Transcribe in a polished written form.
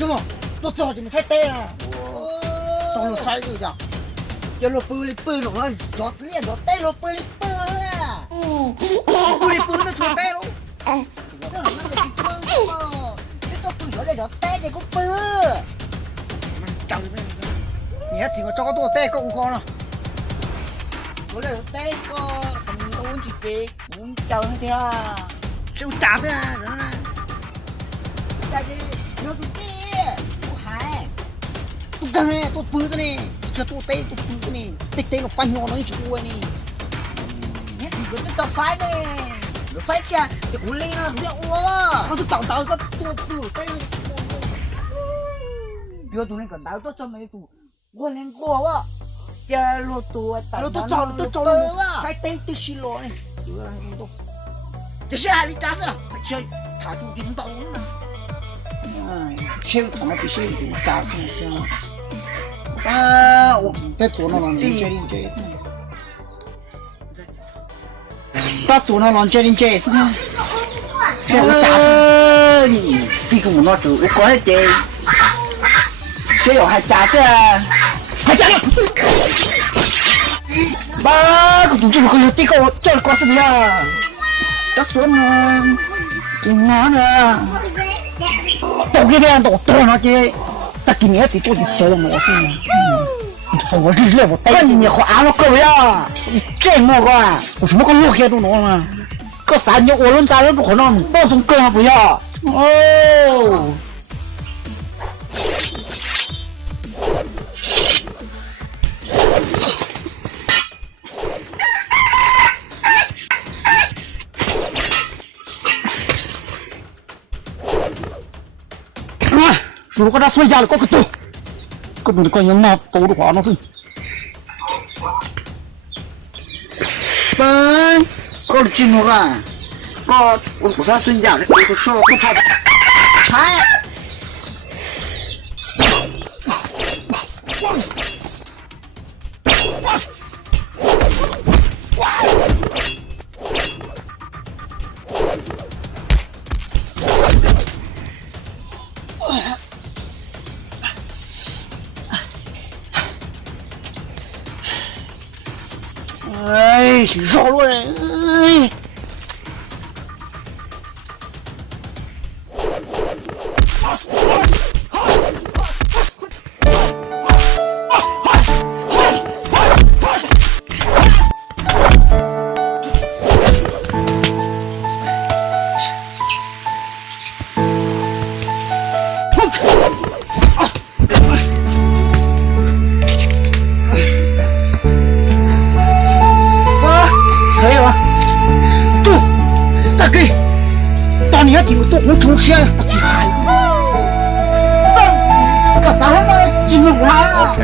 什么？都早就没太带了。到了晒就讲，叫老玻璃玻了了，早脸都带了玻璃玻了。玻璃玻那全带了。这那个是装什么？这都不要来就带这个玻。你还整个找到带够高了。我来带个很多问题给我们找那点啊，就打的人。大姐，要是带，我还，都干呢，都背着呢，这都带都背着呢，带个饭药能吃过呢。你这个都饭呢，这饭家这我累了，这我了，我都找到个多背带。别读那个，哪都这么读，我连过我。这路多，路多找了，还带的是路呢，这个路多，这是哪里家子？这他住领导呢。谁他妈必须有家子啊！我在做那狼决定这，他做那狼决定这是呢。我家子，记住我走，我过来的，谁有还家子？还家了！爸，我总觉得我有这个叫的关系了。他说呢，干嘛呢？到这边到那些，他今年得做点小的模式呢。我日了，我带你花了够了，这么个，我什么个路线都弄了，个三年我们咱人不可能，到时候更还不要。哦。如果他睡下了，个都，个都个人那多的话那是，本个的进入啊，个我不是睡觉的，我都说不吵，嗨。哎，是绕路人，哎。你要进入我出现了，他厉害，那个进入来了。